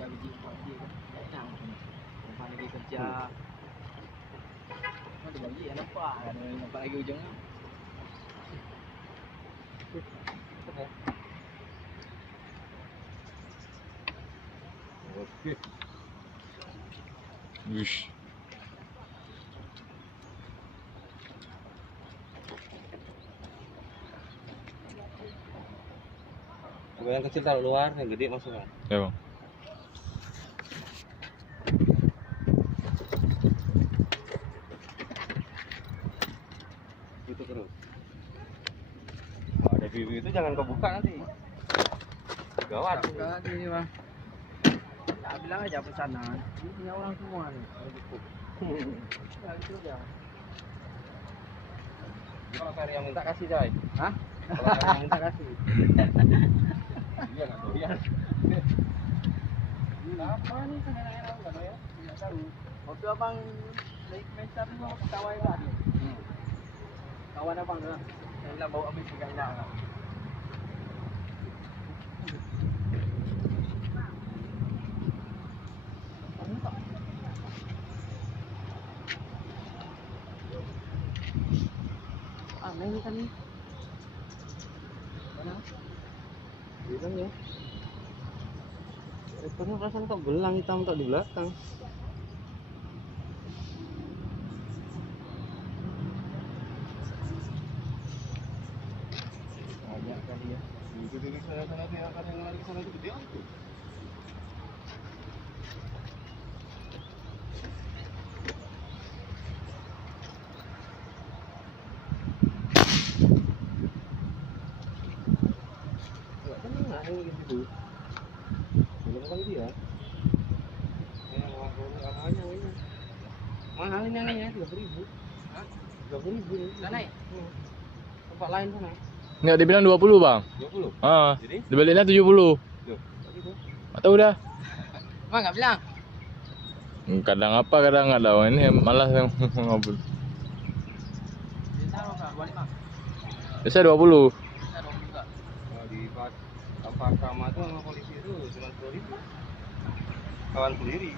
kerja biji 4 biji kan. Enak. Lepas lagi kerja. Ada bagi ya nampak kan nampak lagi ujungnya. Oke. Wish. Kalau yang kecil taruh luar, yang gede masukkan. Ya bang. Gitu terus. Kalau ada bibi itu jangan kau buka nanti. Gawat. Buka lagi nih bang. Ya bilang aja pesanan. Ini punya orang semua nih. Ya gitu aja. Kalau cari yang minta kasih, coy. Hah? Kalau cari yang minta kasih. Iya nggak doyan. Apa nih kadang-kadang nggak tahu ya. Nggak tahu. Waktu abang naik mencar itu kawan tadi. Kawan abang tuh. Yang nak bawa habis juga enak. Aneh nih kan nih. Mana? Bilang ya. Rekornya perasaan kok belang hitam tak di belakang. Banyak kali ya. Gede sana dia akan yang lari ke sana itu gede itu. Enggak kena yang gitu. Belum kali dia. Apanya ini? Mahal ini anehnya 30.000. Hah? 30.000. Udah naik? Tempat lain sana. Nggak dibilang 20 bang. 20. Ah, Jadi dibaliknya 70. tuh, gitu. Atau udah? Bang nggak bilang? Kadang apa kadang nggak tahu. Ini malas yang ngobrol. Bisa berapa? 25. Biasa 20. Bisa 20 juga. Kalau di tempat sama tuh sama polisi itu cuma 10.000. Kawan sendiri.